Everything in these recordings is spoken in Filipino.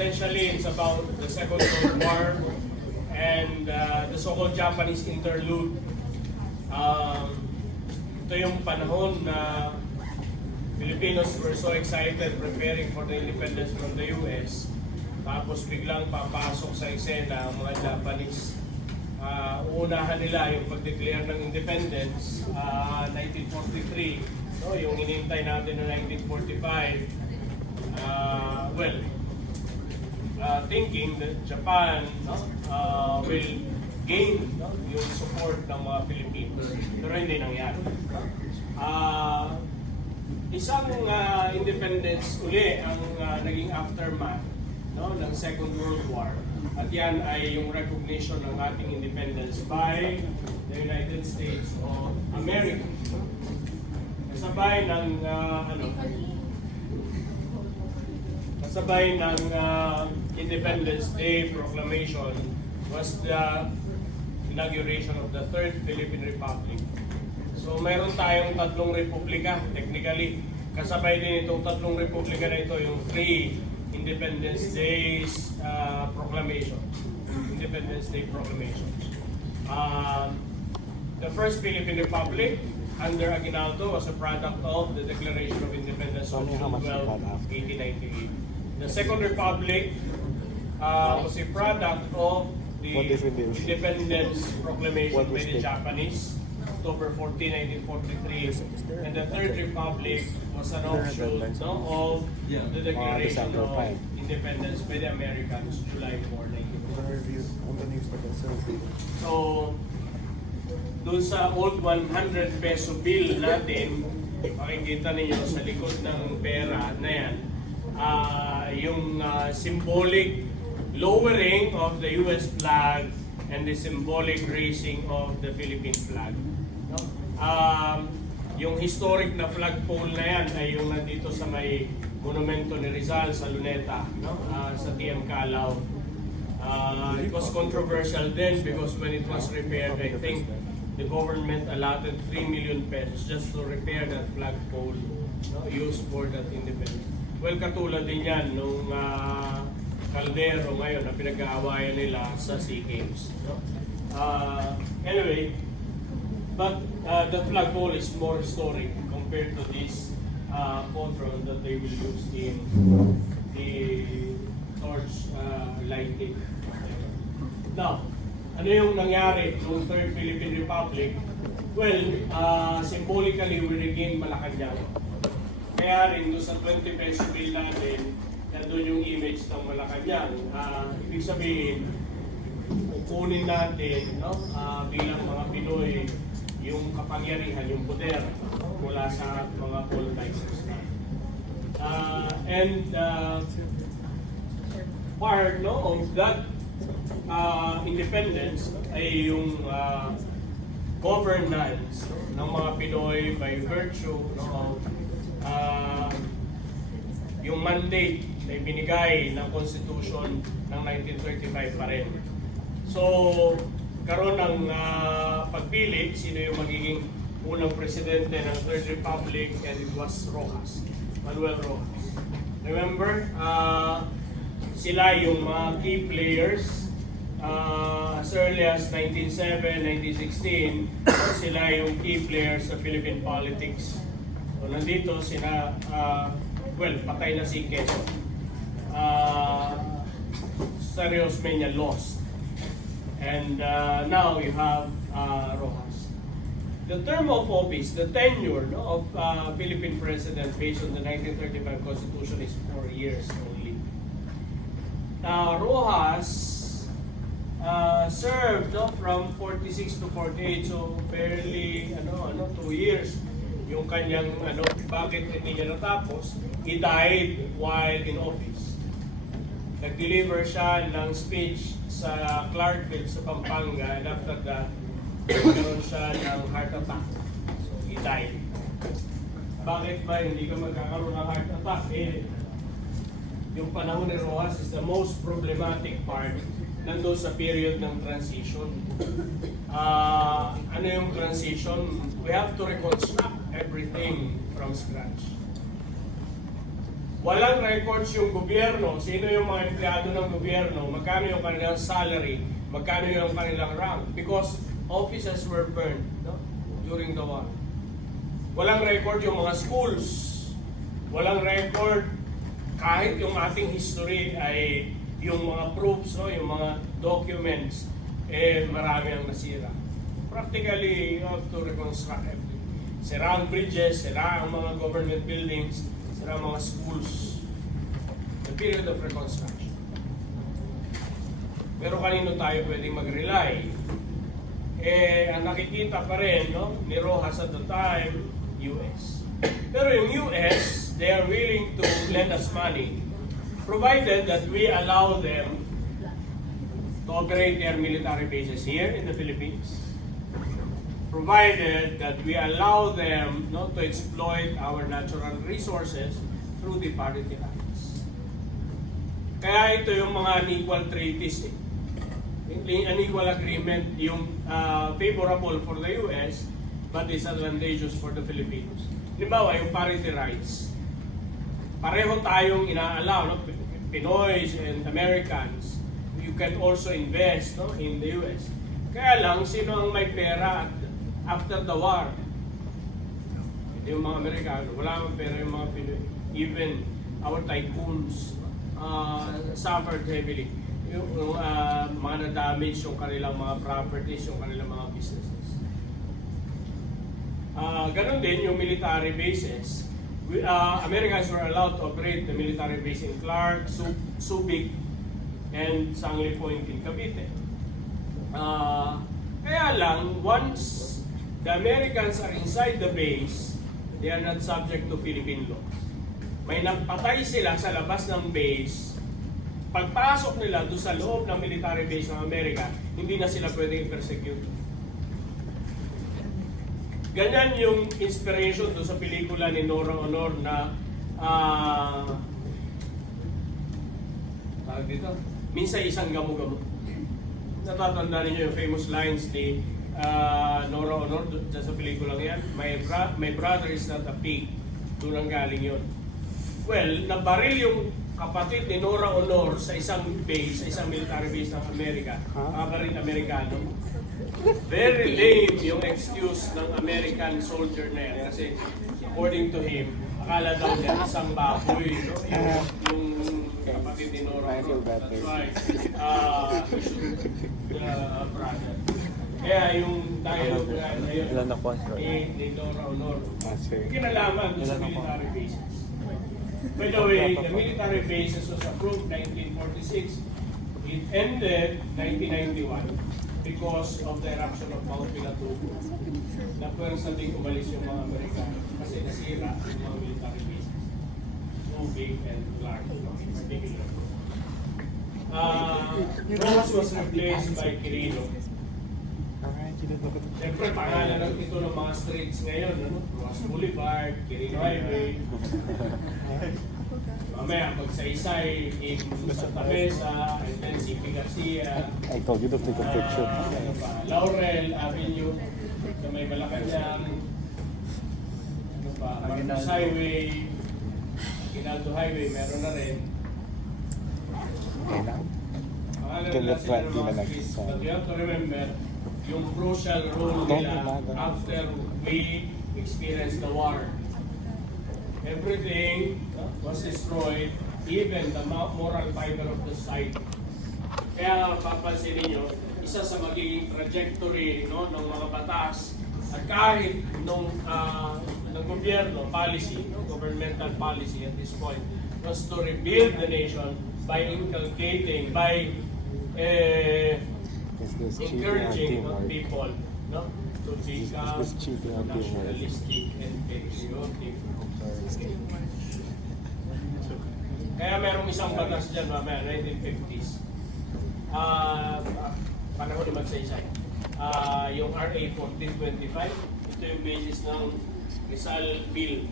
Essentially, it's about the Second World War and the so-called Japanese interlude. Ito yung panahon na Filipinos were so excited preparing for the independence from the US. Tapos biglang papasok sa eksena ang mga Japanese. Uunahan nila yung pag-declare ng independence, 1943. No, yung inintay natin na 1945. Thinking that Japan will gain yung support ng mga Filipinos. Pero hindi nangyari. Isang independence uli ang naging aftermath ng Second World War. At yan ay yung recognition ng ating independence by the United States of America. Kasabay ng Independence Day Proclamation was the inauguration of the Third Philippine Republic. So meron tayong tatlong republika, technically. Kasabay din itong tatlong republika na ito, yung three Independence Days Proclamation. Independence Day Proclamation. The First Philippine Republic under Aguinaldo was a product of the Declaration of Independence of June 12, 1898. The Second Republic was a product of the Independence Proclamation by the Japanese, October 14, 1943. And the Third Republic was an offshoot of the Declaration of Independence by the Americans, July 4, 1943. So, doon sa old 100 peso bill natin, makikita ninyo sa likod ng pera na yan, yung symbolic lowering of the US flag and the symbolic raising of the Philippine flag. Yung historic na flagpole na yan ay yung nandito sa may monumento ni Rizal sa Luneta, sa TM Calao. It was controversial then because when it was repaired, I think the government allotted 3 million pesos just to repair that flagpole used for that independence. Well, katulad din yan nung kaldero ngayon na pinag-aawayan nila sa SEA Games. Anyway, but the flagpole is more historic compared to this control that they will use in the torch lighting. Now, ano yung nangyari noong Third Philippine Republic? Well, symbolically, we regained Malacanang. Kaya rin doon sa 20 peso bill natin, nandun yung image ng Malacanang. Ibig sabihin, kukunin natin bilang mga Pinoy yung kapangyarihan, yung poder mula sa mga colonizers na. Part of that independence ay yung governance ng mga Pinoy by virtue of yung mandate na ibinigay ng Constitution ng 1935 pa rin. So, karon ng pagpili, sino yung magiging unang presidente ng Third Republic, and it was Rojas, Manuel Rojas. Remember, sila yung mga key players as early as 1907, 1916, sila yung key players sa Philippine politics. So, nandito sila, patay na si Quezon. Serious Mena lost. And now you have Rojas. The term of office, the tenure of Philippine president based on the 1935 Constitution is 4 years only. Rojas served from 46 to 48, so barely 2 years yung kanyang bakit hindi niya natapos. He died while in office. Nag-deliver siya ng speech sa Clarkville sa Pampanga, and after that nagkaroon siya ng heart attack. So he died. Bakit ba hindi ka magkakaroon ng heart attack? Yung panahon ni Rojas is the most problematic part nandun sa period ng transition. Ano yung transition? We have to reconstruct everything from scratch. Walang records yung gobyerno, sino yung mga empleyado ng gobyerno, magkano yung kanilang salary, magkano yung kanilang rank, because offices were burned, no? During the war. Walang record yung mga schools, walang record kahit yung ating history ay yung mga proofs, no? Yung mga documents, marami ang nasira. Practically, you have to reconstruct everything. Sira ang bridges, sira ang mga government buildings, sira ang mga schools. The period of reconstruction. Pero kanino tayo pwedeng mag-rely? Ang nakikita pa rin, no, ni Rojas at the time, US. Pero yung US, they are willing to lend us money provided that we allow them to operate their military bases here in the Philippines, provided that we allow them not to exploit our natural resources through the parity rights. Kaya ito yung mga unequal treaties, unequal agreement, yung favorable for the US but disadvantageous for the Filipinos. Halimbawa, yung parity rights. Pareho tayong inaalaw, no? Pinoys and Americans, you can also invest, no, in the US. Kaya lang, sino ang may pera after the war? Yung mga Amerikano, wala mang pera yung mga Pinoy. Even our tycoons suffered heavily. Yung mga na-damage yung kanilang mga properties, yung kanilang mga businesses. Ganon din yung military bases. Americans were allowed to operate the military base in Clark, Subic, and Sangley Point in Cavite. Kaya lang, once the Americans are inside the base, they are not subject to Philippine law. May nagpatay sila sa labas ng base, pagpasok nila doon sa loob ng military base ng Amerika, hindi na sila pwedeng persecute. Ganyan yung inspiration doon sa pelikula ni Nora Honor na tawag dito, minsan isang gamo-gamo. Natatanda niyo yung famous lines ni Nora Honor dyan sa pelikulang yan, my brother is not a pig. Doon ang galing yun. Well, nabaril yung kapatid ni Nora Honor sa isang base, sa isang military base ng Amerika, kaparit Amerikano. Very lame yung excuse ng American soldier na yan. Kasi according to him, akala daw niya isang baboy, no? Yung kapatid ni Nora Honor. That's why we should brother. Kaya yung dialogue na yun ni Nora Honor, kinalaman sa military bases. By the way, the military bases was approved 1946. It ended 1991 because of the eruption of Mount Pinatubo. Napwersa din umalis yung mga Amerikano kasi nasira yung mga military bases. Subic and Clark, particular. Rojas was replaced by Quirino. Siyempre, pangalan ng ito ng mga streets ngayon, ano? Rojas Boulevard, Quirino Highway. Mamaya, magsaysay in Santa Mesa, and then CP Garcia. I told you to take a picture. Ano pa? Laurel Avenue, sa may Malacanang. Ano pa? Marcos Highway, Aguinaldo Highway, meron na rin. Okay lang. Pangalan nila sila ng mga streets. But you have to remember, yung crucial role nila after we experienced the war. Everything was destroyed, even the moral fiber of the society. Kaya papansin niyo, isa sa magiging trajectory, no, ng mga batas at kahit ng gobyerno policy, no, governmental policy at this point, was to rebuild the nation by inculcating, by encouraging people, no, to become nationalistic and patriotic. Kaya merong isang batas dyan, mamaya, 1950s. Panahon ni magsaysay. Yung RA 1425, ito yung basis ng Rizal Bill.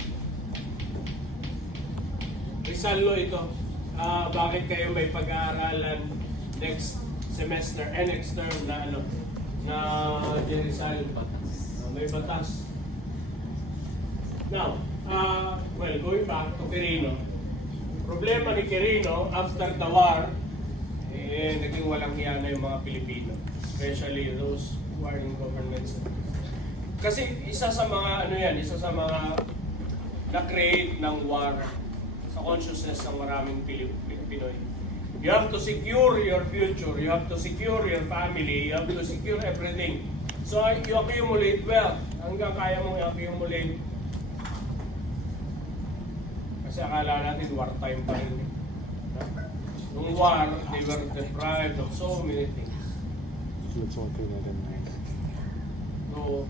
Rizal Law ito. Bakit kayo may pag-aaralan next semester, next term na ano, na Rizal? May batas. Now, well, going back to Quirino, Problema ni Quirino, after the war, naging walang hiya na yung mga Pilipino. Especially those who are in government service. Kasi isa sa mga isa sa mga na-create ng war sa consciousness ng maraming Pinoy. You have to secure your future, you have to secure your family, you have to secure everything. So you accumulate wealth hanggang kaya mong i-accumulate. Kasi akala natin wartime pa rin. Nung war, they were deprived of so many things. Looks okay na rin. So,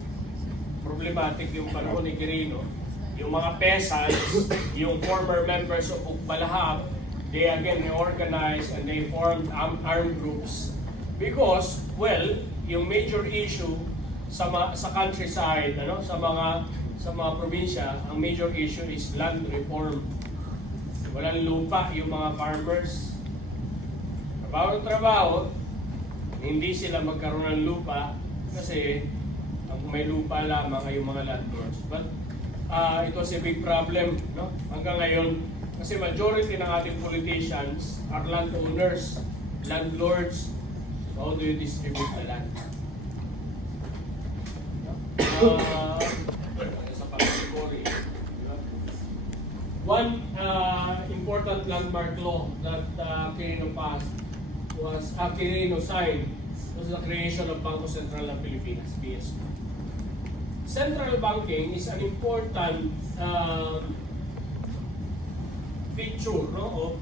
problematic yung panahon ni Quirino. Yung mga peasants, yung former members of Ukbalahap, they again reorganized and they formed armed groups because, well, yung major issue sa countryside, sa mga probinsya, ang major issue is land reform. Walang lupa yung mga farmers. Trabaho, hindi sila magkaroon ng lupa kasi ang may lupa lamang ay yung mga landlords. But it was a big problem, no? Hanggang ngayon, kasi majority ng ating politicians are landowners, landlords. So how do you distribute the land? Sa pag-category. One important landmark law that Quirino passed was Quirino signed was the creation of Bangko Sentral ng Pilipinas, BSP. Central banking is an important feature of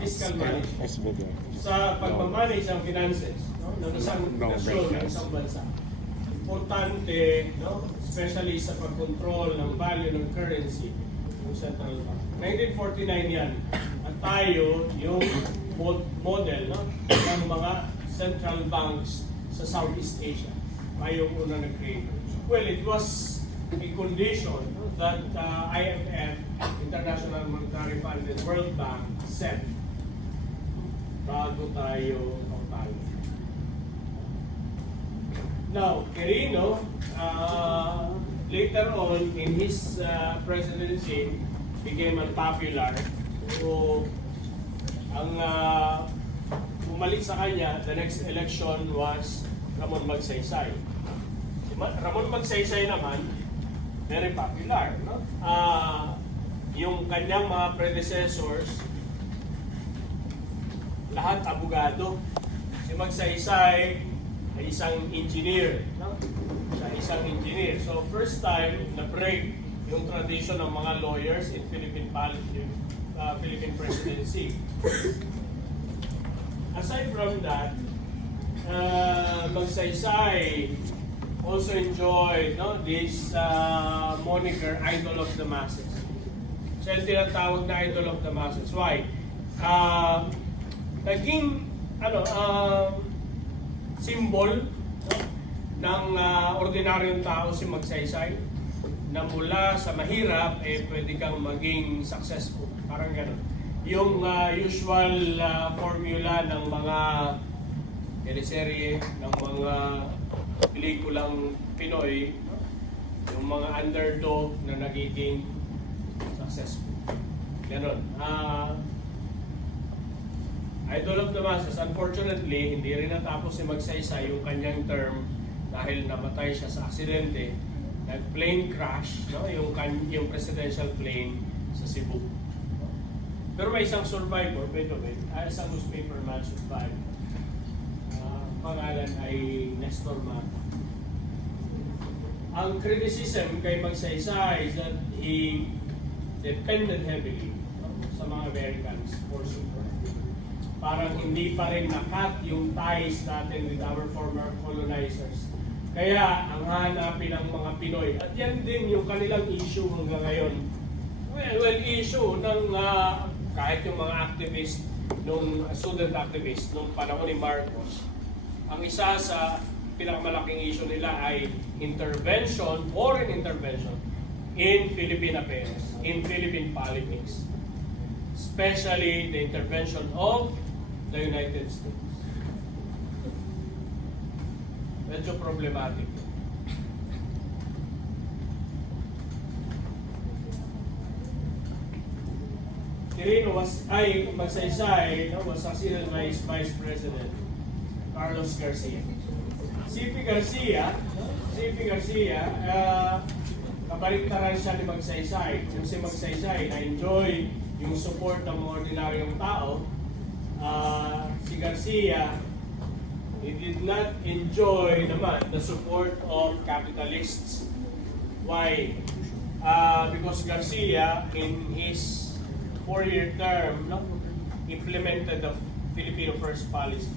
fiscal management sa pagmamanage ng finances ng isang nasyon, ng isang bansa. Importante, especially sa pagkontrol ng value ng currency ng central bank. 1949 yan. At tayo yung model ng mga central banks sa Southeast Asia. Tayo yung una nag-create. Well, it was a condition that IMF, International Monetary Fund, and World Bank set bago tayo tayo. Now, Quirino, later on in his presidency, became unpopular. So, ang bumalik sa kanya, the next election was Ramon Magsaysay. Ramon Magsaysay naman, very popular, no? Yung kanyang mga predecessors, lahat abogado. Si Magsaysay ay isang engineer, no? Siya isang engineer. So first time na-break yung tradition ng mga lawyers in Philippine presidency. Aside from that, Magsaysay also enjoyed this moniker, idol of the masses. Siya yung tinatawag na idol of the masses. Why? Naging symbol ng ordinaryong tao si Magsaysay na mula sa mahirap pwede kang maging successful. Parang gano'n. Yung usual formula ng mga teleserye, ng mga pelikulang Pinoy, yung mga underdog na nagiging successful. Ganon. Idol of the masses. Unfortunately, hindi rin natapos si Magsaysay yung kanyang term dahil namatay siya sa aksidente. Nag-plane crash, yung presidential plane sa Cebu. Pero may isang survivor, isang newspaper man survived. Pangalan ay Nestor Mata. Ang criticism kay Magsaysay is that he depended heavily sa mga Americans for support. Parang hindi pa rin nakat yung ties natin with our former colonizers. Kaya ang hanapin ng mga Pinoy, at yan din yung kanilang issue hanggang ngayon. Well, issue ng kahit yung mga activist, student activist, nung panahon ni Marcos, ang isa sa pinakamalaking issue nila ay intervention, foreign intervention in Philippine affairs, in Philippine politics. Especially the intervention of the United States. Medyo problematic. Quirino Magsaysay, no, was succeeded by his Vice President, Carlos Garcia. CP Garcia, kabaliktaran siya ni Magsaysay. Yung si Magsaysay na-enjoy yung support ng mga ordinaryong tao, si Garcia, he did not enjoy naman the support of capitalists. Why? Because Garcia, in his 4-year term, no, implemented the Filipino First policy.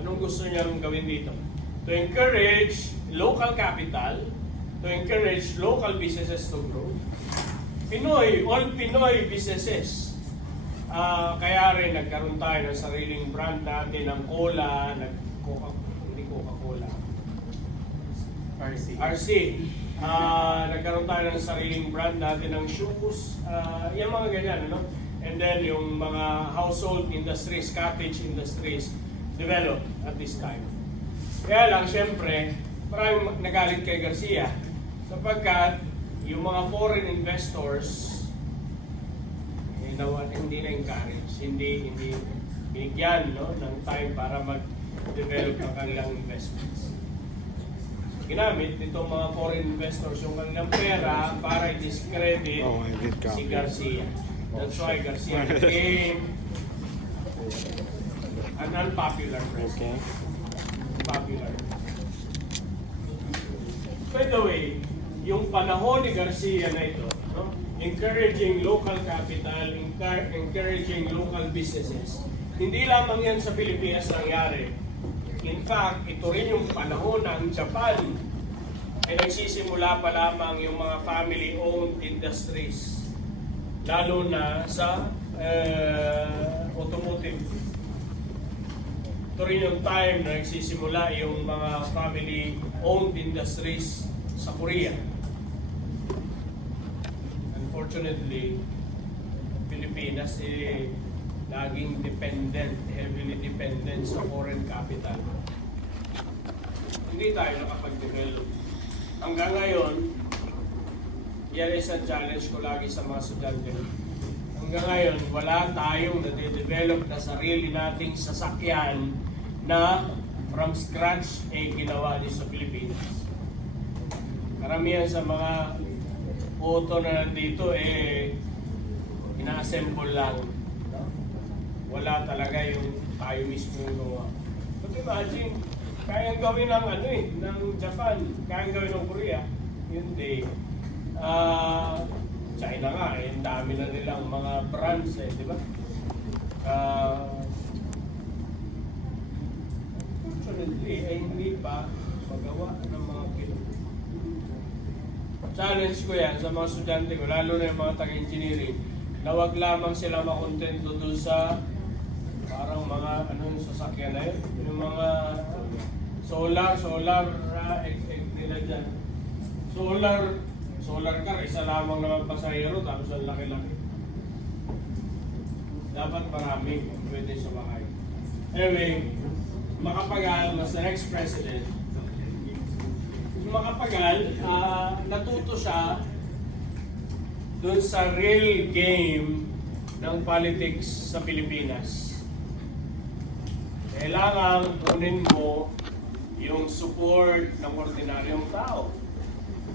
Anong gusto niyang gawin dito? To encourage local capital, to encourage local businesses to grow. All Pinoy businesses. Kaya rin nagkaroon tayo ng sariling brand natin ng cola, hindi Coca-Cola. RC. Nagkaroon tayo ng sariling brand natin ng shoes, yung mga ganyan, ano? And then yung mga household industries, cottage industries, developed at this time. Kaya lang, syempre, maraming nagalit kay Garcia sapagkat yung mga foreign investors hindi na-encourage, hindi binigyan, no, ng time para mag-develop ng kanilang investments. Ginamit nitong mga foreign investors yung kanilang pera para i-discredit si Garcia. That's why Garcia became an unpopular president. Popular. By the way, yung panahon ni Garcia na ito, no? Encouraging local capital, encouraging local businesses, hindi lamang yan sa Pilipinas nangyari. In fact, ito rin yung panahon ng Japan ay nagsisimula pa lamang yung mga family-owned industries, lalo na sa automotive. Ito rin yung time na nagsisimula yung mga family-owned industries sa Korea. Unfortunately, Pilipinas laging heavily dependent sa foreign capital. Hindi tayo nakapag-develop. Hanggang ngayon, yan isang challenge ko lagi sa mga estudyante. Hanggang ngayon, wala tayong nade-develop na sarili nating sasakyan na from scratch ginawa din sa Pilipinas. Karamihan sa mga auto na nandito ina-assemble lang. Wala talaga yung tayo mismo yung gawa. But imagine, kayang gawin ng Japan, kayang gawin ng Korea. Hindi. China nga, ang dami na nilang mga brands, di ba? Unfortunately, hindi pa magawa ng mga challenge ko yan sa mga estudyante ko, lalo na yung mga taga-engineering, na wag lamang sila makontento doon sa parang mga yung sasakyan na yun, yung mga solar nila dyan. Solar car, isa lamang naman pasahero, tapos ang laki-laki. Dapat marami pwede sumakay. Anyway, Macapagal was the next president. Macapagal, natuto siya dun sa real game ng politics sa Pilipinas. Kailangan kunin mo yung support ng ordinaryong tao.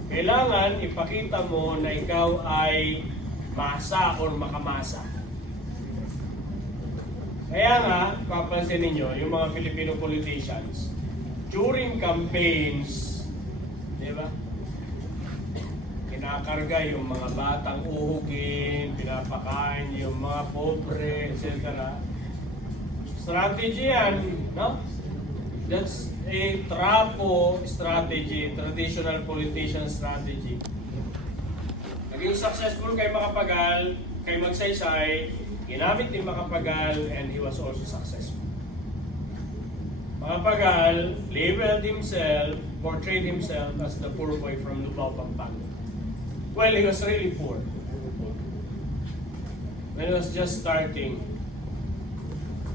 Kailangan ipakita mo na ikaw ay masa or makamasa. Kaya nga, papansin ninyo, yung mga Filipino politicians, during campaigns, di ba? Kinakarga yung mga batang uhugin, pinapakain yung mga pobre, etc. Strategy yan, no? That's a trapo strategy, traditional politician strategy. Naging successful kay Macapagal, kay Magsaysay, ginamit ni Macapagal, and he was also successful. Macapagal labeled himself, portrayed himself as the poor boy from Lubao, Pampanga. Well, he was really poor. When he was just starting,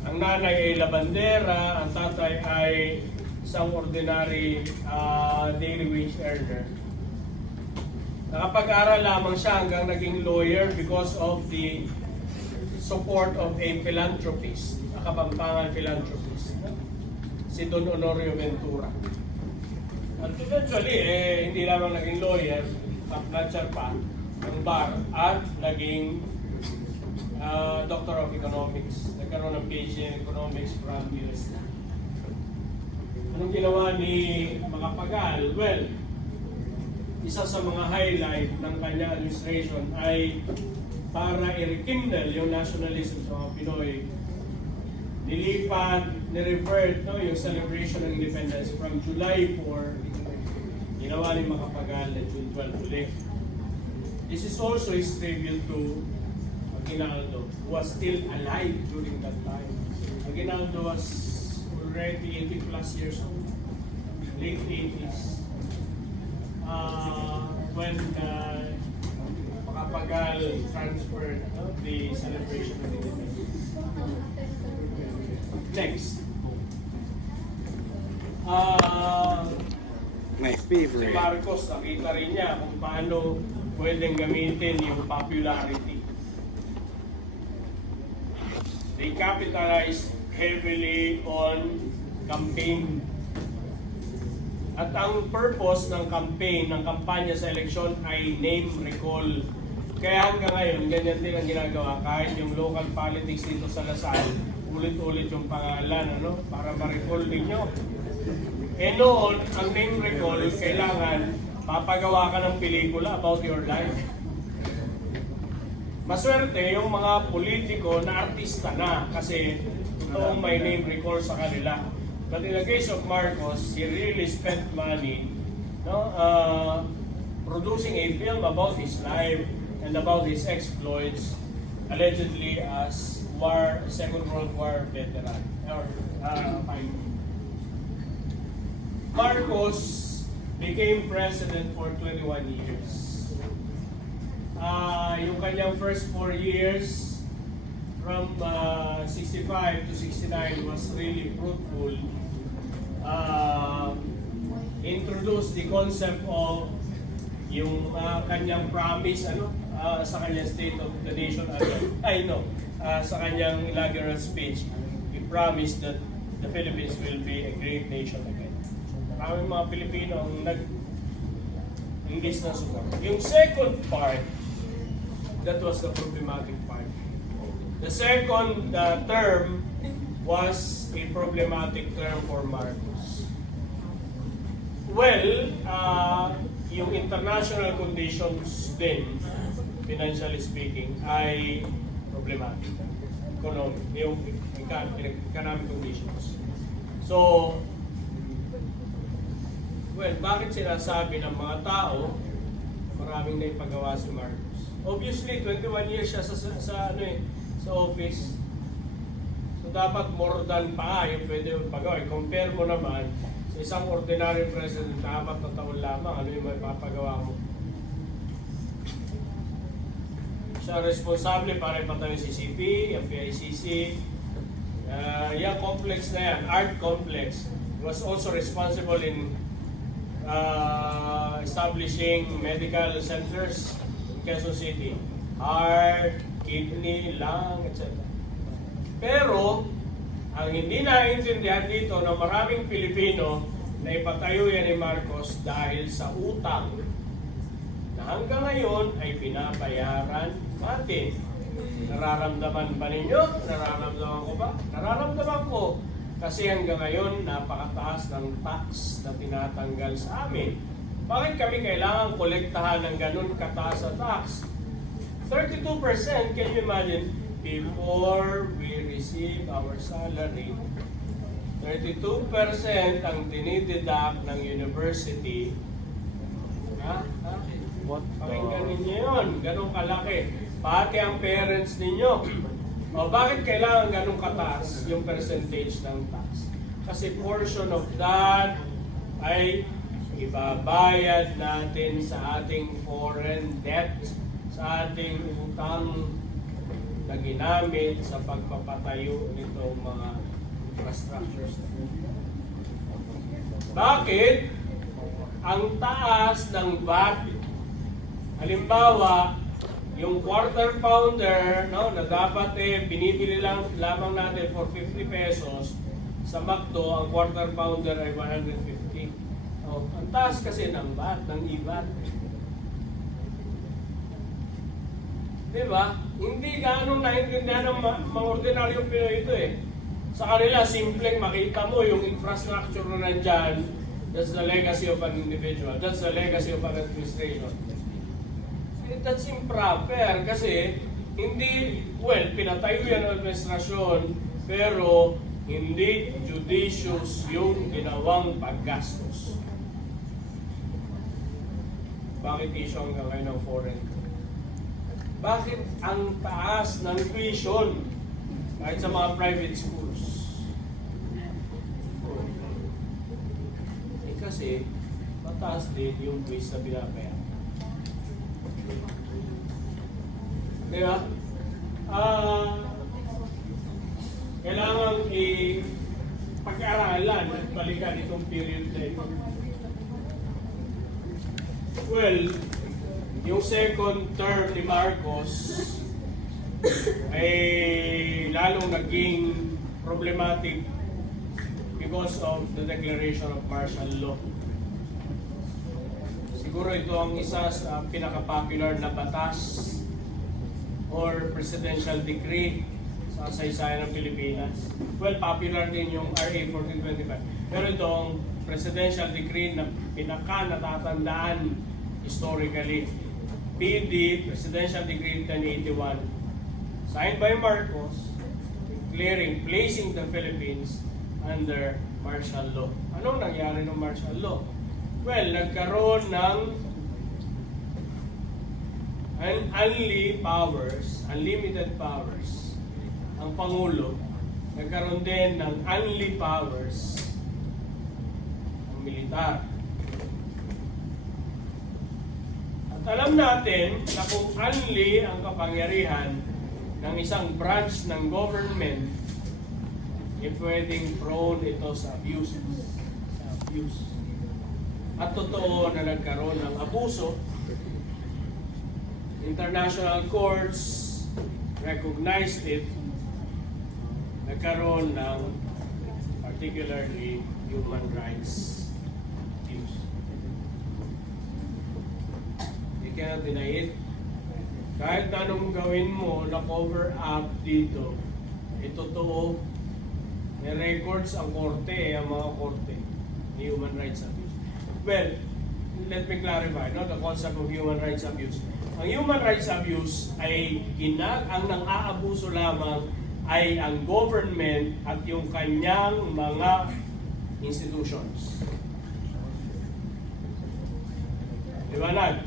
ang nanay ay labandera, ang tatay ay isang ordinary daily wage earner. Nakapag-aral lamang siya hanggang naging lawyer because of the support of a philanthropist, a Kapampangan philanthropist, si Don Honorio Ventura. At eventually, hindi lamang naging lawyer, top-notcher pa ng bar, at naging Doctor of Economics. Nagkaroon ng PhD in Economics from USD. Anong ginawa ni Macapagal? Well, isa sa mga highlight ng kanya administration ay para i-rekindle yung nationalism sa mga Pinoy. Nilipat, ni-revert yung celebration ng independence from July 4, ginawa ni Macapagal na June 12 ulit. This is also his tribute to Aguinaldo, who was still alive during that time. Aguinaldo was already 80 plus years old, late 80s. When Macapagal transferred the celebration of independence. Next. My Si favorite. Marcos, nakita rin niya kung paano pwedeng gamitin yung popularity. They capitalized heavily on campaign. At ang purpose ng campaign, ng kampanya sa eleksyon ay name recall. Kaya hanggang ngayon, ganyan din ang ginagawa. Kahit yung local politics dito sa Lasal, ulit-ulit yung pangalan, para ma-recall ninyo. Noon, ang name recall, kailangan papagawa ka ng pelikula about your life. Maswerte yung mga politiko na artista na kasi totoong may name recall sa kanila. But in the case of Marcos, he really spent money producing a film about his life and about his exploits, allegedly as Second World War veteran or fighter. Marcos became president for 21 years. Yung kanyang first 4 years, from 65 to 69, was really fruitful. Introduced the concept of yung kanyang promise sa kanyang State of the Nation sa kanyang inaugural speech. He promised that the Philippines will be a great nation again. Maraming mga Pilipino ang nag-English na support. Yung second part, that was the problematic part. The second term was a problematic term for Marcos. Well, yung international conditions din, financially speaking, ay problematic. Yung economic conditions. So, well, bakit sinasabi ng mga tao maraming naipagawa si Marcos? Obviously, 21 years siya sa office. So, dapat more than pa yung pwede magpagawa. Compare mo naman sa isang ordinary president na 4 na taon lamang, ano yung may papagawa mo? Siya responsable para ipatayo yung CCP, yung PICC. Yung complex na yan, art complex. He was also responsible in establishing medical centers in Quezon City. Heart, kidney, lung, etc. Pero, ang hindi naiintindihan dito ng maraming Pilipino na ipatayo yan ni Marcos dahil sa utang na hanggang ngayon ay pinabayaran natin. Nararamdaman ba ninyo? Nararamdaman ko ba? Nararamdaman ko. Kasi hanggang ngayon, napakataas ng tax na tinatanggal sa amin. Bakit kami kailangan kolektahan ng ganun kataas na tax? 32%, can you imagine? Before we receive our salary, 32% ang dinideduct ng university. What? Pakinggan ninyo yun, ganun kalaki. Pati ang parents ninyo. O bakit kailangan ganun kataas yung percentage ng tax? Kasi portion of that ay ibabayad natin sa ating foreign debt, sa ating utang na ginamit sa pagpapatayo nitong mga infrastructures. Bakit? Ang taas ng VAT, halimbawa, yung quarter pounder, no, na dapat binibili lamang natin for 50 pesos, sa McDo, ang quarter pounder ay 150. Oh, ang taas kasi ng VAT, ng IVAT. Diba? Hindi ganong naintindihan ng mga ordinaryong Pinoy ito eh. Sa kanila, simpleng makita mo yung infrastructure na nandyan, that's the legacy of an individual. That's the legacy of an administration. That's improper kasi hindi, well, pinatayo yan ang administrasyon, pero hindi judicious yung ginawang paggastos. Bakit issue hanggang ngayon ng foreign? Bakit ang taas ng tuition kahit sa mga private schools? Kasi mataas din yung fees na binabayaran. Diba? Kailangan pag-aralan at balikan itong period na ito. Well, yung second term ni Marcos ay lalong naging problematic because of the declaration of martial law. Siguro ito ang isa sa pinaka-popular na batas or presidential decree sa kasaysayan ng Pilipinas. Well, popular din yung RA 1425. Pero itong presidential decree na pinaka-natatandaan historically, PD, Presidential Decree 1081, signed by Marcos, declaring, placing the Philippines under martial law. Anong nangyari ng martial law? Well, nagkaroon ng unlimited powers. Ang Pangulo, nagkaroon din ng unlimited powers ang militar. At alam natin na kung unli ang kapangyarihan ng isang branch ng government, pwedeng prone ito sa abuse. At totoo na nagkaroon ng abuso. International courts recognized it. Nagkaroon ng particularly human rights abuse. You cannot deny it. Kahit anong gawin mo na cover up dito, totoo. May records ang korte, ang mga korte, ni human rights abuse. Well, let me clarify, no, the concept of human rights abuse. Ang human rights abuse ay ang nang-aabuso lamang ay ang government at yung kanyang mga institutions. Liwanag.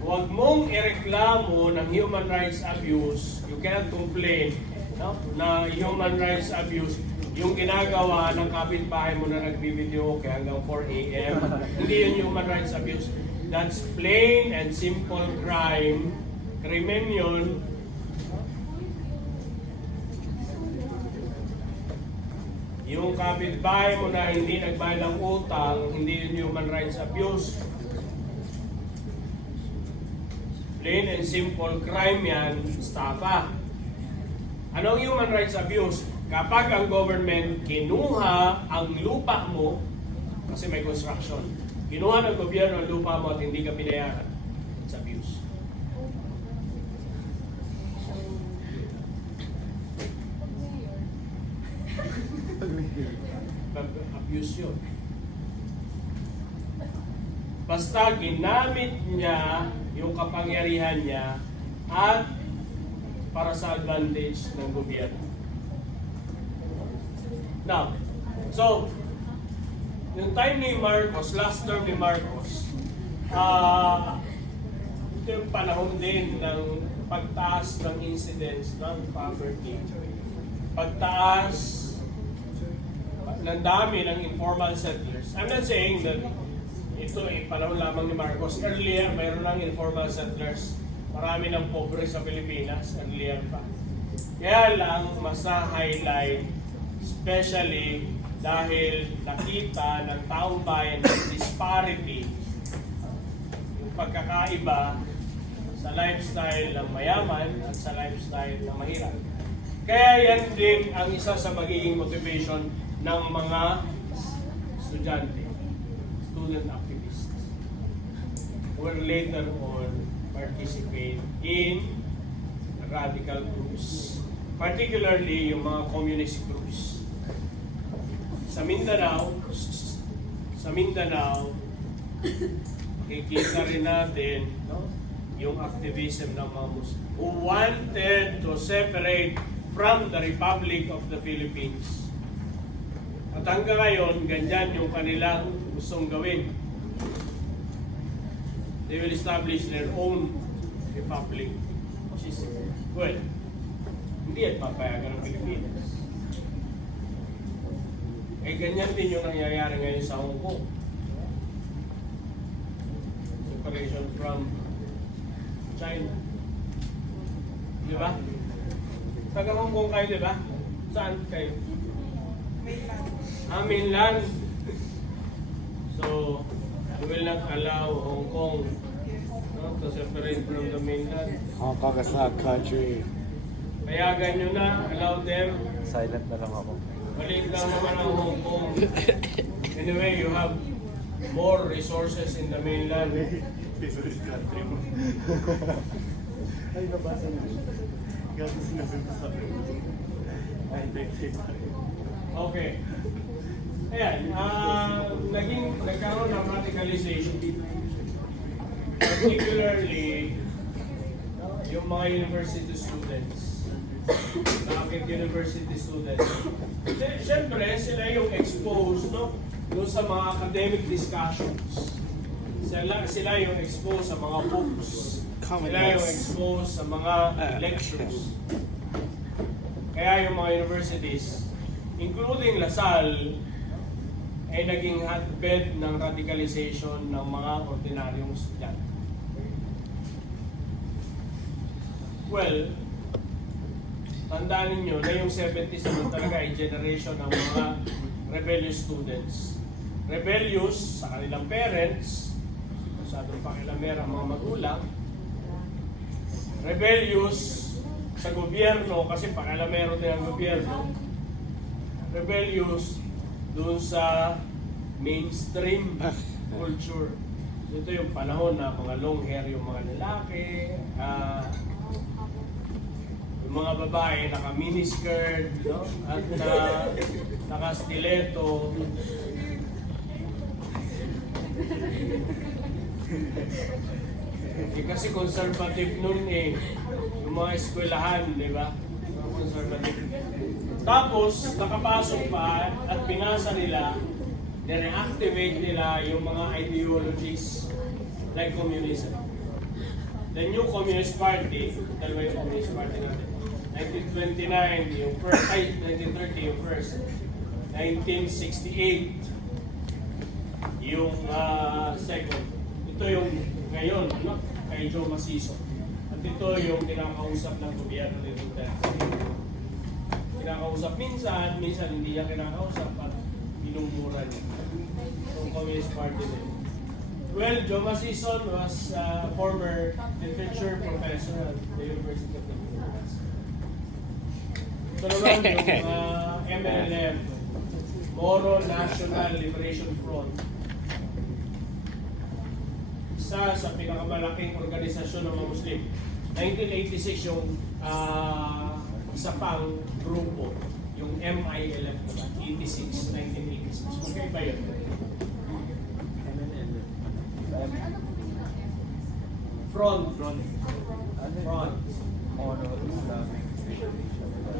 Huwag mong ireklamo ng human rights abuse, you cannot complain, no, na human rights abuse yung ginagawa ng kapitbahay mo na nagbibideo okay hanggang 4 a.m. Hindi yun human rights abuse. That's plain and simple crime. Krimen yun. Yung kapitbahay mo na hindi nagbayad ng utang, hindi yun human rights abuse. Plain and simple crime yan, estafa. Anong human rights abuse? Kapag ang government kinuha ang lupa mo, kasi may construction, kinuha ng gobyerno ang lupa mo at hindi ka binayaran, it's abuse. Abuse yun. Basta ginamit niya yung kapangyarihan niya at para sa advantage ng gobyerno. Now, so, yung time ni Marcos, last term ni Marcos, ito yung panahon din ng pagtaas ng incidence ng poverty. Pagtaas ng dami ng informal settlers. I'm not saying that ito ay panahon lamang ni Marcos. Earlier, mayroon ng informal settlers. Marami ng pobre sa Pilipinas, earlier pa. Kaya lang, mas na-highlight, especially dahil nakita ng taong bayan ng disparity, yung pagkakaiba sa lifestyle ng mayaman at sa lifestyle ng mahirap. Kaya yan din ang isa sa magiging motivation ng mga estudyante, student activists, who will later on participate in radical groups, particularly yung mga communist groups. Sa Mindanao, kikita rin natin, no, yung activism ng mga Muslim who wanted to separate from the Republic of the Philippines. At hanggang ngayon, ganyan yung kanilang gustong gawin. They will establish their own republic. Which is, well, hindi at papayagan ng Pilipinas. Eh, ganyan din yung nangyayari ngayon sa Hong Kong. Separation from China. Di ba? Taga Hong Kong kayo, di ba? Saan kayo? Mainland. So, we will not allow Hong Kong, no, to separate from the mainland. Hong Kong is not a country. Payagan nyo na, allow them. Silent na lang ako. Maliit lang naman ang Hong Kong. Anyway, you have more resources in the mainland. Favorite country mo. Ay, nabasa niyo. Gabi sinabi ko sa akin. Ay, Okay. Ayan, nagkaroon ng radicalization. Particularly, yung mga university students. Bakit university students? Siyempre, sila yung exposed, no, doon sa mga academic discussions. Sila yung exposed sa mga books. Sila yung exposed sa mga lectures. Kaya yung mga universities, including Lasal, ay naging hotbed ng radicalization ng mga ordinaryong estudyante. Well, tandaan ninyo na yung 70s naman talaga ay generation ng mga rebellious students. Rebellious sa kanilang parents, masyadong pakilamera ang mga magulang. Rebellious sa gobyerno kasi pakialamero din ang gobyerno. Rebellious doon sa mainstream culture. Ito yung panahon na mga long hair yung mga lalaki, yung mga babae naka miniskirt, no? At naka stiletto. Kasi conservative nun yung mga eskwelahan, di ba? Conservative. Tapos, nakapasok pa at binasa nila, nireactivate nila yung mga ideologies like communism. The new Communist Party, dalawa yung Communist Party natin, 1929 yung first, 1930 yung first, 1968 yung second. Ito yung ngayon, no? Kay Joe Masiso. At ito yung kinakausap ng gobyerno ni Duterte. Kinakausap minsan hindi niya kinakausap at inumura niya. Yung Communist Party din. Well, Joe Masison was a former literature professor at the University of the Philippines. Ito naman yung MLF, Moro National Liberation Front. Isa sa pinakamalaking organisasyon ng mga Muslim. 1986 yung isa pang grupo, yung MILF naman, 1986. Okay ba yun? Front.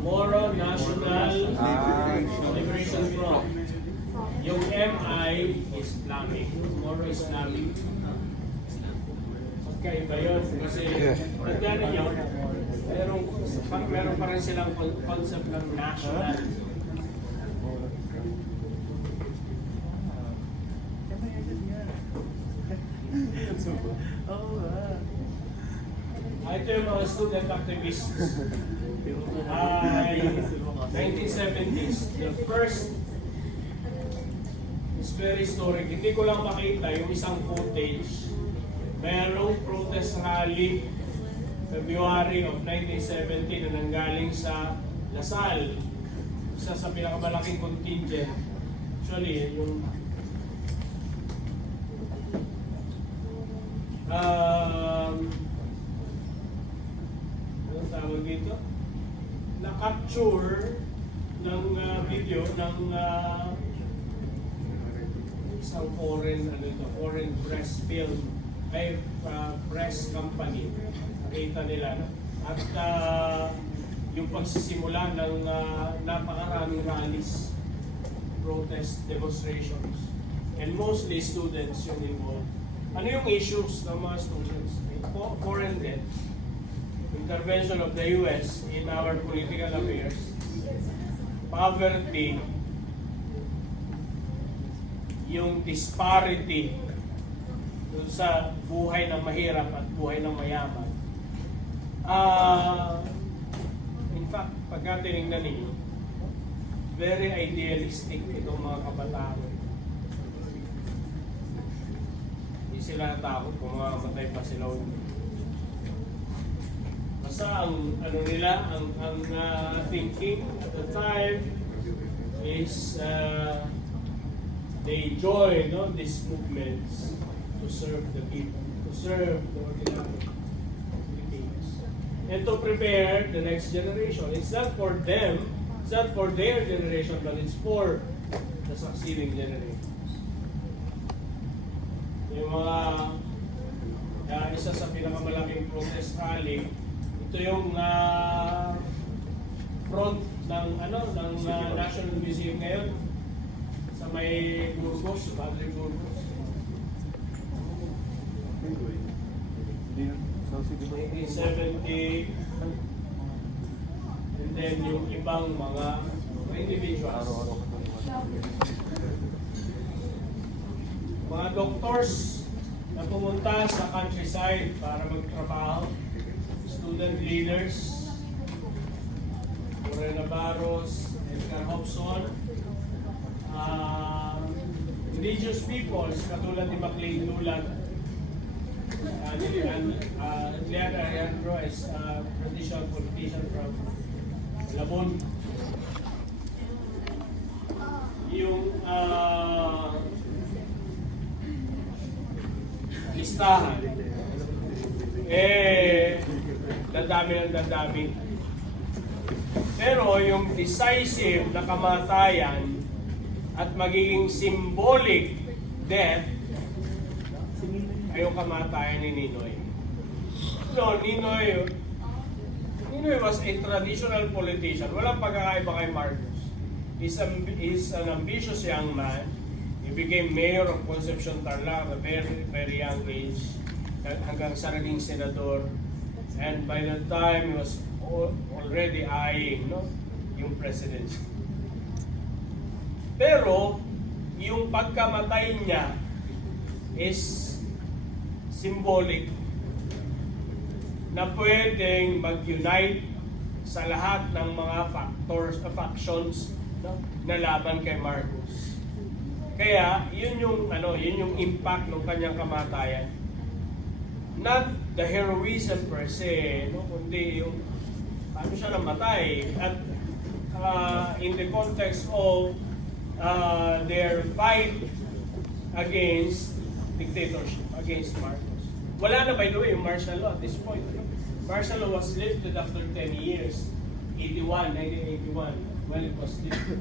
Moro National Liberation Front. Yung MI Islamic. Moro Islamic. Okay ba yun? Kasi nagdaan yun. Meron pa rin silang concept ng national. Ito yung mga student activists. 1970s, the first is very historic. Hindi ko lang makita yung isang footage. Merong protest rally February of 1970 na nanggaling sa Lasal, isa sa pinakamalaking contingent. Actually, yung anong tawag dito? Na-capture ng video ng isang foreign press film ay press company. Nakita nila, no? At yung pagsisimula ng napakaraming rallies, protest, demonstrations, and mostly students yung involved. Ano yung issues ng mga students? Foreign debt, intervention of the US in our political affairs, poverty, yung disparity dun sa buhay ng mahirap at buhay ng mayaman. In fact, pagka tinignan ninyo, very idealistic itong mga kabataan. Hindi sila natakot kung mamamatay pa sila. Basta ang ano nila, ang thinking at the time is they join these movements to serve the people, to serve the ordinary Filipinos, and to prepare the next generation. It's not for them, it's not for their generation, but it's for the succeeding generations. Yung mga isa sa pinakamalaking protest rally, ito yung front ng National Museum ngayon sa may Burgos, Padre Burgos. 1970, and then yung ibang mga individuals. Mga doctors na pumunta sa countryside para magtrabaho, student leaders, Morena Barros, Edgar Hobson, religious peoples katulad ni MacLean Dulan, Leon Alejandro is a traditional politician from Labon. Yung listahan dadami. Pero yung decisive na kamatayan at magiging symbolic death ay yung kamatayan ni Ninoy. No, Ninoy was a traditional politician. Walang pagkakaiba kay Marcos. He's an ambitious young man. He became mayor of Concepcion, Tarlac at a very, very young age, hanggang sa naging senador. And by that time, he was already eyeing yung presidency. Pero, yung pagkamatay niya is symbolic na pwedeng mag-unite sa lahat ng mga factions na laban kay Marcos. Kaya, yun yung impact ng kanyang kamatayan. Not the heroism per se, kundi yung paano siya namatay. At in the context of their fight against dictatorship, against Marcos. Wala na, by the way, yung martial law at this point. Martial law was lifted after 10 years, 1981, when it was lifted.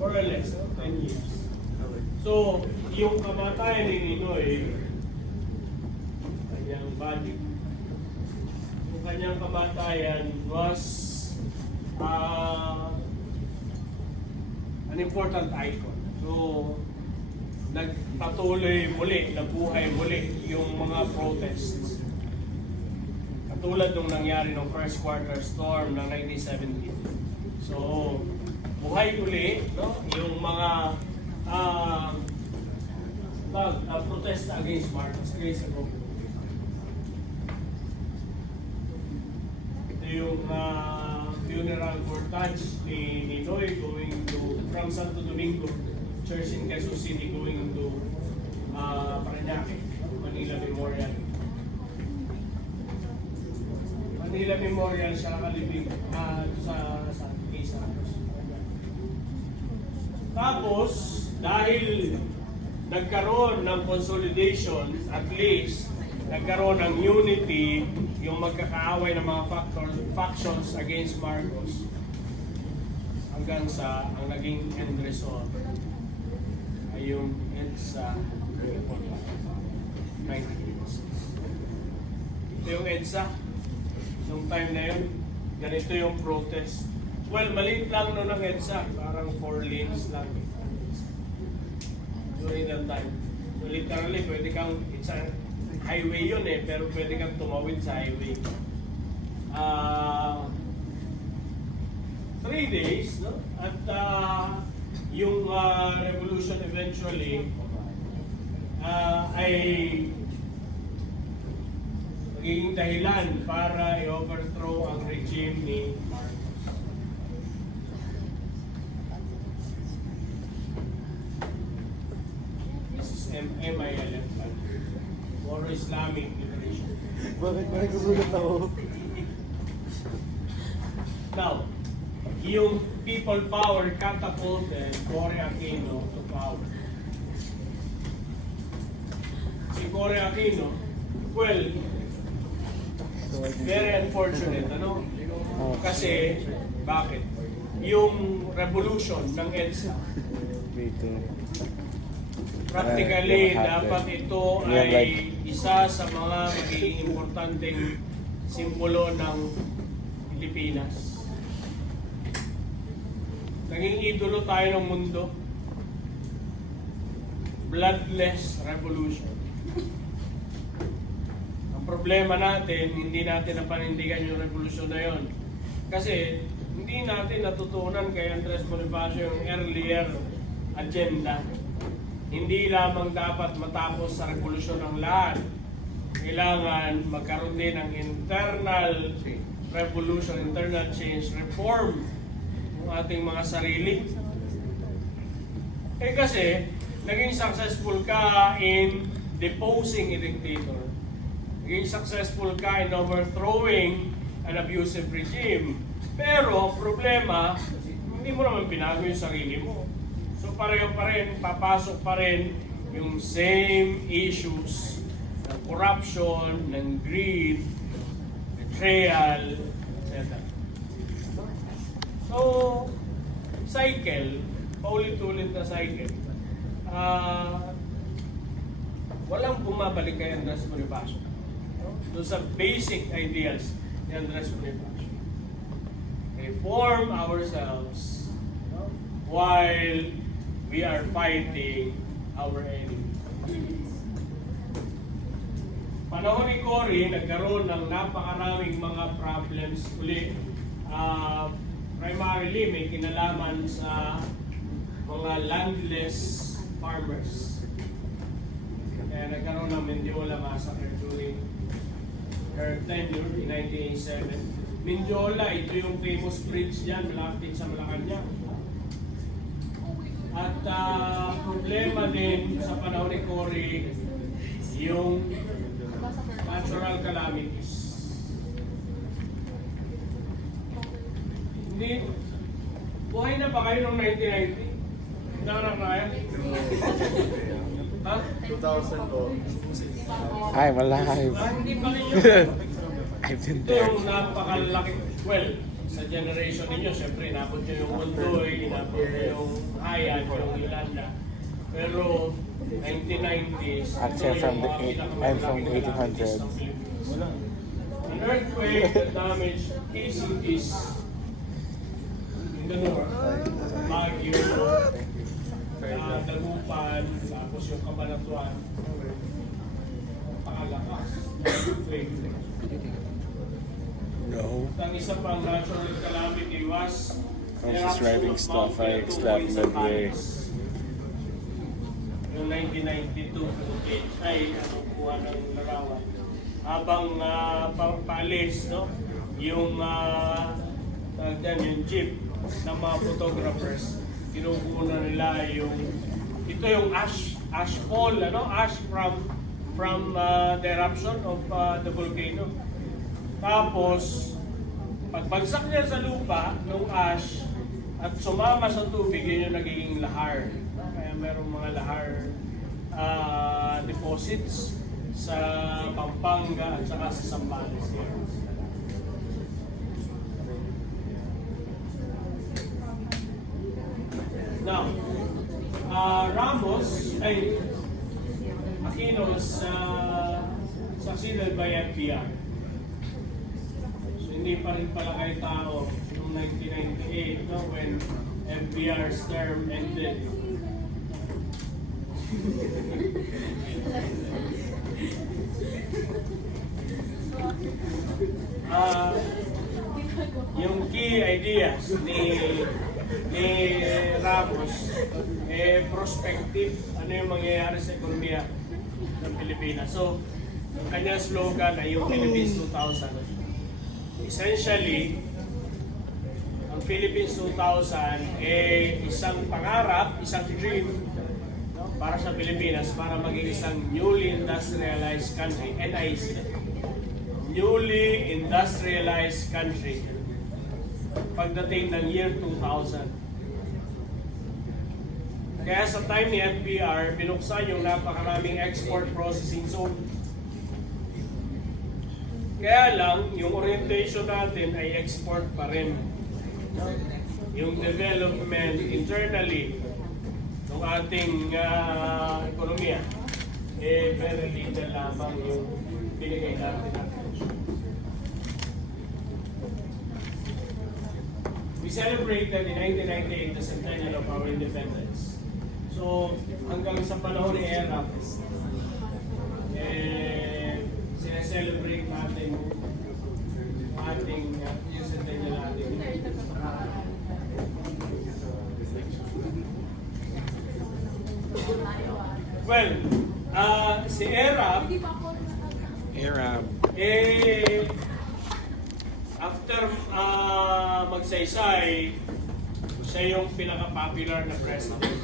More or less, 10 years. So, yung kamatayan ni Ninoy, kanyang body, yung kanyang kamatayan was an important icon. So, nagpatuloy muli, nabuhay muli yung mga protests. Katulad nung nangyari ng first quarter storm ng 1970. So, buhay uli, yung mga protest against Marcos, against the government. Ito yung funeral cortege ni Ninoy going from Santo Domingo Church in Quezon City going to Parañaque, Manila Memorial. Manila Memorial sa Kalibig sa Quezon. Tapos, dahil nagkaroon ng consolidation, at least, nagkaroon ng unity, yung magkakaaway ng mga factions against Marcos, hanggang sa ang naging end result ay yung EDSA 1986. Ito yung EDSA. Nung time na yun, ganito yung protest. Well, maliit lang noon ang EDSA. Parang 4 lanes lang. During that time. So literally, pwede kang, it's a highway yun pero pwede kang tumawid sa highway. 3 days, no? At yung revolution eventually ay magiging dahilan para i-overthrow ang regime ni Marcos. This is MILF, Moro Islamic Liberation. Bakit ba nagsusulat ako? Now, yung people power catapulted Cory Aquino to power. Si Cory Aquino, well, very unfortunate, ano? Kasi, bakit? Yung revolution ng EDSA, practically, dapat ito ay isa sa mga magiging importanteng simbolo ng Pilipinas. Naging idolo tayo ng mundo. Bloodless revolution. Ang problema natin, hindi natin napanindigan yung revolution na yon. Kasi hindi natin natutunan kay Andres Bonifacio yung earlier agenda. Hindi lamang dapat matapos sa revolusyon ang lahat. Kailangan magkaroon din ng internal revolution, internal change, reform ng ating mga sarili. Kasi naging successful ka in deposing a dictator. Naging successful ka in overthrowing an abusive regime. Pero problema, hindi mo naman binago yung sarili mo. So pareho pa rin, papasok pa rin yung same issues ng corruption, ng greed, betrayal, etc. So, cycle, paulit-ulit na cycle. Walang bumabalik kay Andres Bonifacio. Doon sa basic ideas ni Andres Bonifacio. Reform ourselves while we are fighting our enemy. Panahon ni Cory, nagkaroon ng napakaraming mga problems uli. Primarily, may kinalaman sa mga landless farmers. Kaya nagkaroon ng Mendiola Massacre during her tenure in 1987. Mendiola, ito yung famous bridge dyan, malapit sa Malacanang. At problema din sa panahon ni Cory, yung natural calamities. Hindi, buhay na ba kayo noong 1990? Nakakaya? Ha? 2000 I'm alive. Hindi pa rin yun. I've been Ito there. yung napakalaki. Well, sa generation ninyo, siyempre, inabot nyo yung Ondoy, inabot nyo yung Hayat, yung Ilanda. Pero, 1990s, Actually, I'm from 1800s. An earthquake that damaged key cities in the north, Baguio, Dagupan, tapos yung Cabanatuan, pakalakas. No. Ang isa pang natural calamity was I was just writing stuff I explained midway. Yung 1992 footage ay nakukuha ng larawan. Habang paalis, no? Yung yung jeep ng mga photographers, kinukuha nila yung ito yung ash fall, ano? Ash from the eruption of the volcano. Tapos, pagbagsak niya sa lupa, nung ash, at sumama sa tubig, yun yung nagiging lahar. Kaya merong mga lahar deposits sa Pampanga at saka sa Zambales. Now, Aquino was succeeded by FBR. So hindi pa rin pala kay tao noong 1998, no, when FBR's term ended. Yung key ideas ni Ramos, prospective, ano yung mangyayari sa ekonomiya ng Pilipinas. So, yung kanyang slogan ay yung Philippines 2000. Essentially, ang Philippines 2000 isang pangarap, isang dream, no, para sa Pilipinas, para maging isang newly industrialized country, NIC. Newly industrialized country pagdating ng year 2000. Kaya sa time ni FBR, binuksan yung napakaraming export processing zone. Kaya lang, yung orientation natin ay export pa rin. Yung development internally ng ating ekonomiya, very little lamang yung binigay natin. We celebrated in 1998 the centennial of our independence. So, hanggang sa panahon ni ERAP, sineselebrate natin ating yung centennial natin. Well, si ERAP, after magsaysay, siya yung pinaka-popular na president.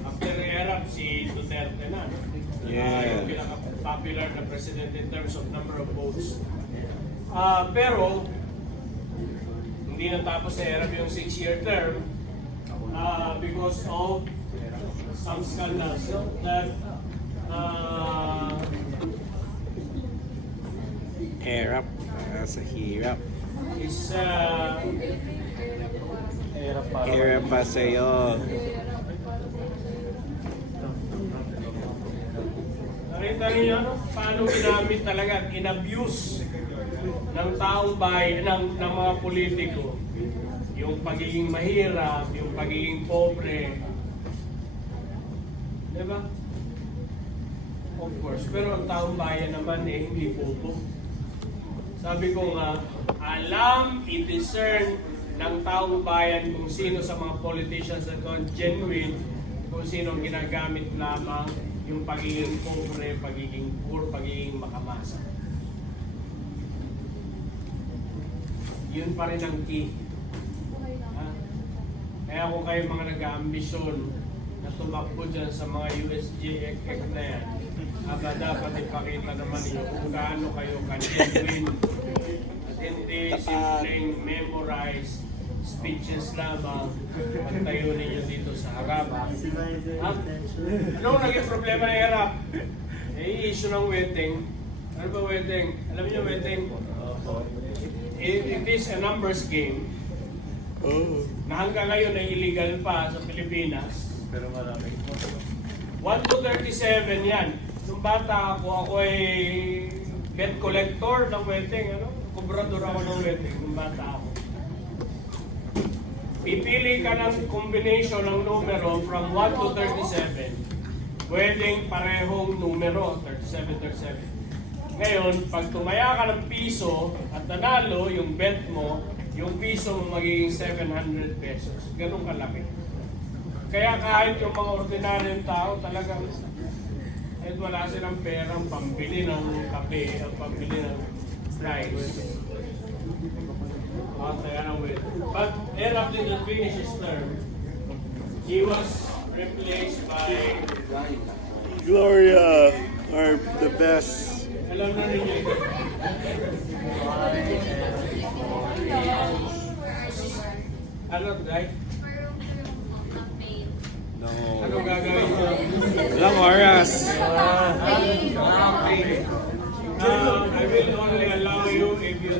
After ERAP, si Duterte na. Yung pinaka-popular na president in terms of number of votes. Pero, hindi natapos sa ERAP yung 6-year term because of some scandals that Hirap. Sa hirap. is Hirap pa sa'yo. nakita niyo paano ginamit talaga at in-abuse ng taong bayan, ng mga politiko, yung pagiging mahirap, yung pagiging pobre. Diba? Of course. Pero ang taong bayan naman hindi bobo. Sabi ko nga, alam, i-discern ng taong bayan kung sino sa mga politicians na genuine, kung sino ginagamit lamang yung pagiging pobre, pagiging poor, pagiging makamasa. Yun pa rin ang key. Kaya kung kayo mga nag-aambisyon na tumakbo dyan sa mga USG na yan, dapat ipakita naman niyo kung gaano kayo ka-genuine at hindi simpleng memorized speeches lamang pagtayo ninyo dito sa harap. Anong naging problema ng harap? I-issue ng wedding. Ano ba wedding? Alam niyo wedding? It is a numbers game na hanggang ngayon ay illegal pa sa Pilipinas. Pero marami. 1 to 37 yan. Nung bata ako ay bet collector ng wedding. Kubrador ako ng wedding nung bata ako. Pipili ka ng combination ng numero from 1 to 37. Pwedeng parehong numero, 37. Ngayon, pag tumaya ka ng piso at nanalo yung bet mo, yung piso mo magiging 700 pesos. Ganun kalaki. Kaya kahit yung mga ordinaryong tao talagang wala silang perang pambili ng kape, ang pambili ng rice. But ERAP didn't finish his term. He was replaced by Gloria, the best Alam na ninyo ito. Ano, right? No. Ano gagawin nyo? Walang oras. I will only allow you if you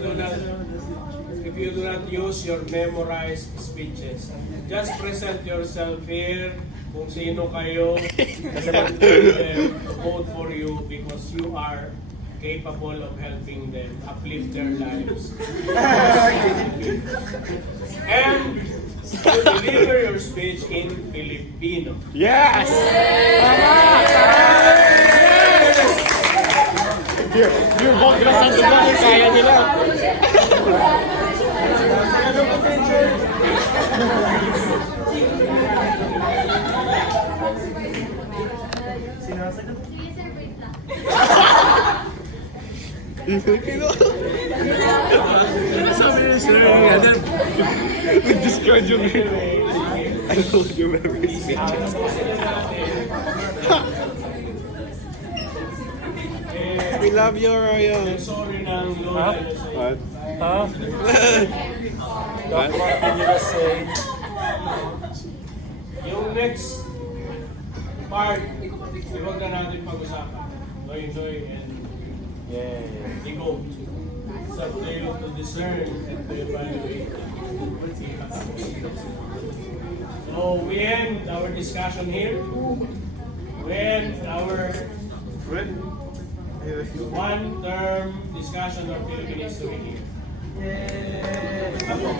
do not use your memorized speeches. Just present yourself here kung sino kayo and to vote for you because you are capable of helping them uplift their lives. And you deliver your speech in Filipino. Yes! Your vote na sa dulo, kaya nila. Sinasagot. Sabi niya, sir, and then, nag-discard yung I don't remember his speeches. We love you, Royal. Sorry ng lola nyo sa What? Huh? What? What did you just say? Yung next part, huwag na natin pag-usapan. Noy and Yeah. Digo. It's up to you to discern and to evaluate. So we end our discussion here. We end our one-term discussion of Philippine history here. Tapos.